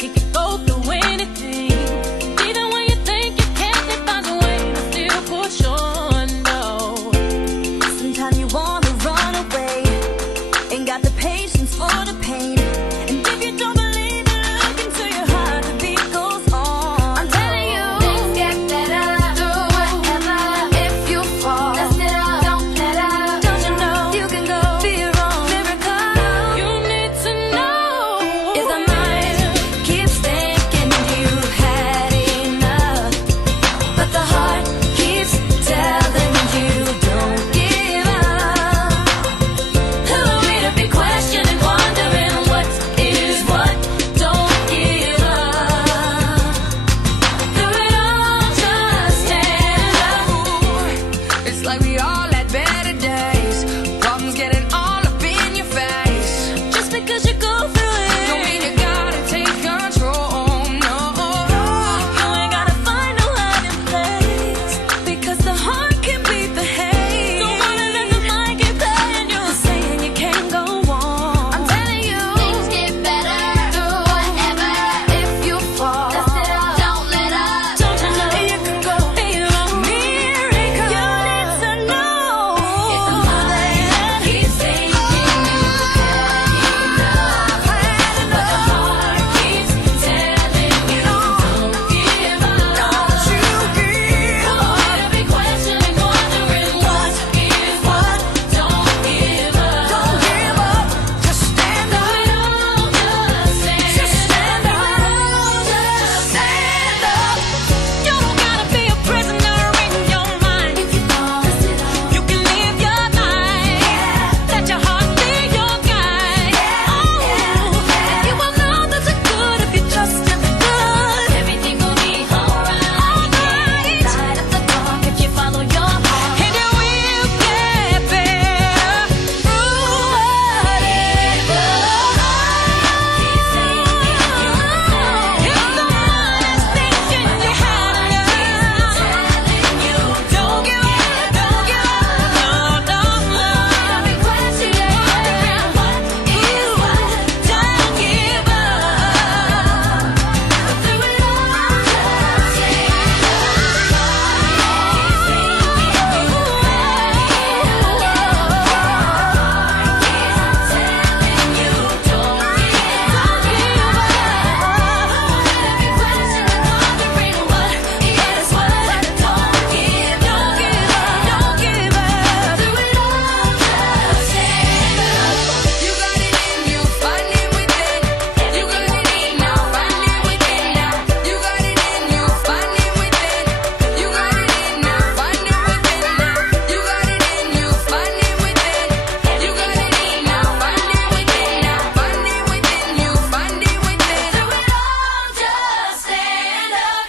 He could go through anything. Even when you think you can't, he finds a way to still push on. No. Sometimes you wanna run away, ain't got the patience for the pain. And if you don't believe it, look into your heart, the beat goes on. I'm telling you, things get better. Do whatever. If you fall, dust it off. Don't let up. Don't you know you can go be your own miracle? you need to know. If the mind keeps thinking you've had enough, but the heart keeps telling you don't give up, who are we to be questioning, wondering what is what? Don't give up. Through it all, just stand up. It's like we all had better days. Problems getting all up in your face. Just because you go through it, Don't mean you gotta take control, no. you ain't gotta find no hiding place, because the heart can beat the hate. Don't wanna let the mind keep playing you, saying you can't go on. I'm telling you, Things get better. Do whatever. If you fall, dust it off. Don't let up. Don't you know you can go be your own miracle? You need to know. If the mind keeps thinking you've had enough, but the heart keeps telling you don't give up. Don't you give Who are we to be questioning, wondering what is what? Don't give up. Don't give up. Just stand up. Just stand up. Stand up. You don't gotta be a prisoner in your mind. If you fall, dust it off. You can live your life. Let your heart be your guide. Oh, you will know that you're good if you trust in the good. Everything will be alright. Light up the dark if you follow your heart. And you will get better through whatever. If the mind is thinking you had enough, don't give up, don't give up, no, no, Be questioning, wondering what is what? don't give up. Through it all, just You got it in you, find it within. You got it in now, find it within now. You got it in you, find it within. You got it in now, find it within now. You got it in you, find it within. You got it in now, find it within now. Find it within you, find it within. Through it all, just stand up.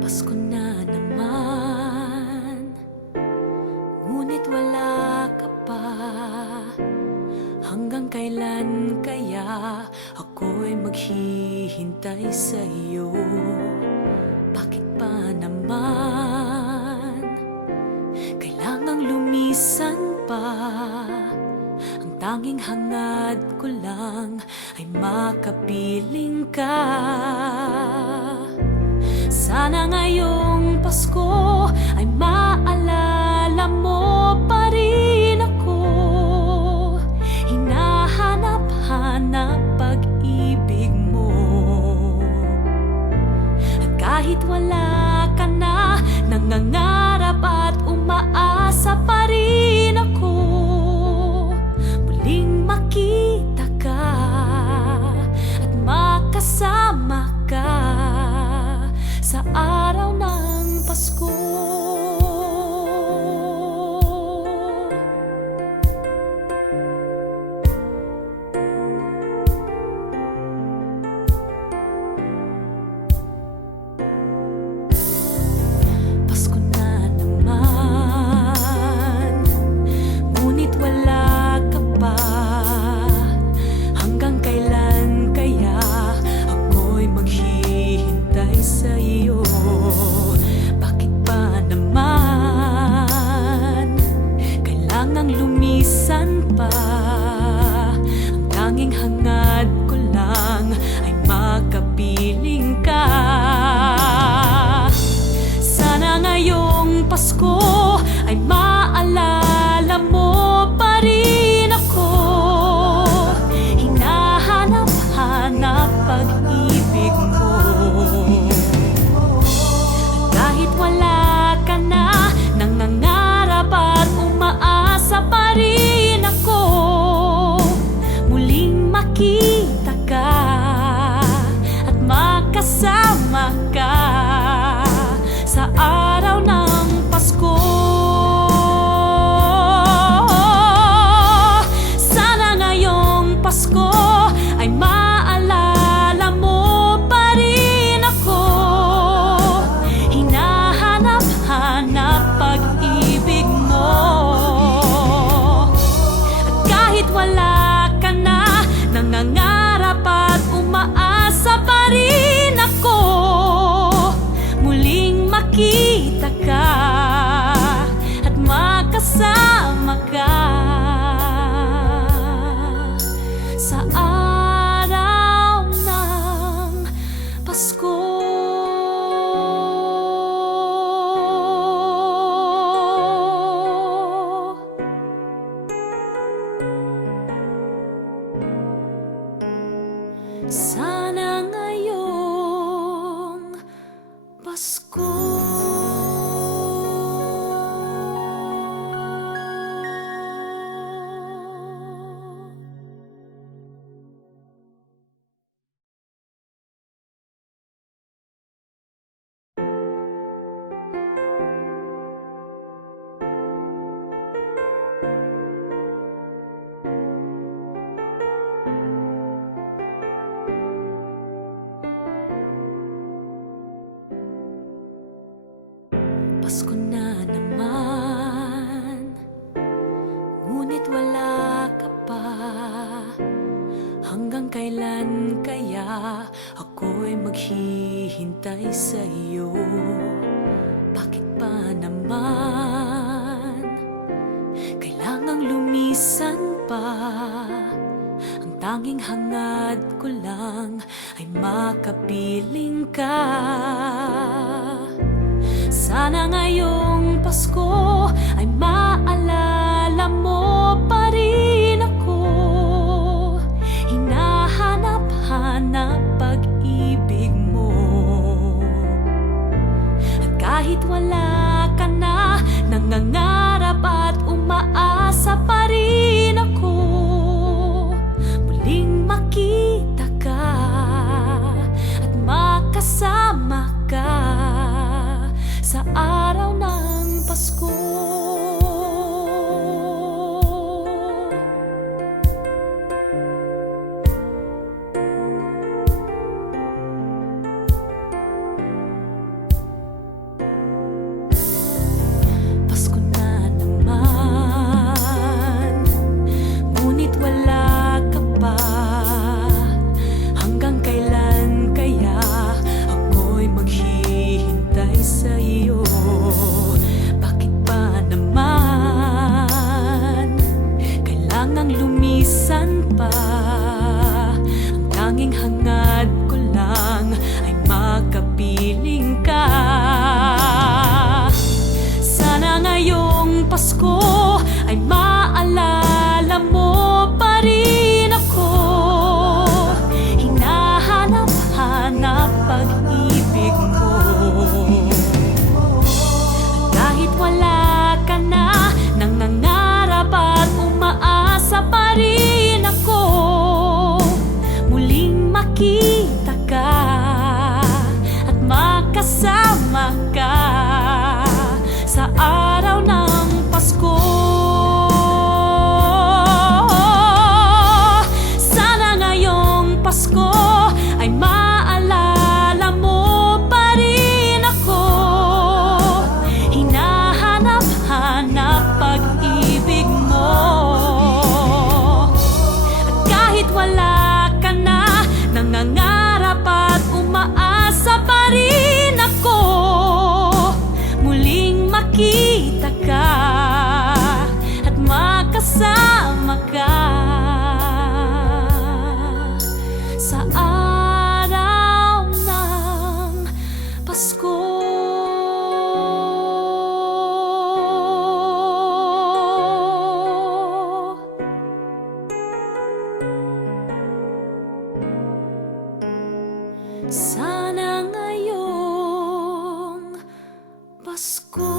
Pasko na naman, ngunit wala ka pa. Hanggang kailan kaya ako'y maghihintay sa iyo? Bakit pa naman kailangang lumisan pa? Ang tanging hangad ko lang ay makapiling ka. Sana ngayong Pasko ay maalala mo pa rin kahit wala ka na, nangangarap at umaasa pa rin ako. Muling makita ka at makasama ka sa araw ng Pasko. Pasko na naman, ngunit wala ka pa. Hanggang kailan kaya ako'y maghihintay sa iyo? Bakit ba naman kailangang lumisan pa? Ang tanging hangad ko lang ay makapiling ka. Sana ngayong Pasko ay maalala mo pa rin ako. Hinahanap-hanap pag-ibig mo. Kahit wala ka na, nangangarap at umaasa pa rin ako. Muling makita ka at makasama ka sa araw ng Pasko. Sana ngayong Pasko ay maalala mo pa rin ako. Hinahanap-hanap pag-ibig mo. At kahit wala ka na, nangangarap at umaasa pa rin ako. Muling makita ka at makasama ka sa araw ng Pasko. Sana ngayong Pasko. Pasko na naman, ngunit wala ka pa. Hanggang kailan kaya ako'y maghihintay sa iyo? Bakit pa naman kailangang lumisan pa? Ang tanging hangad ko lang ay makapiling ka. Sana ngayong Pasko ay maalala mo pa rin ako. Hinahanap-hanap pag-ibig mo. At kahit wala ka na, nangangarap at umaasa pa rin ako. Muling makita ka at makasama ka sa araw ng Pasko. Pasko na makasama ka sa araw ng Pasko. Sana ngayong Pasko ay maalala mo pa rin ako. Hinahanap-hanap pag-ibig mo. At kahit wala ka na, nangangarap at umaasa pa rin ako. Muling makita ka at makasama ka sa araw ng Pasko. Sana ngayong Pasko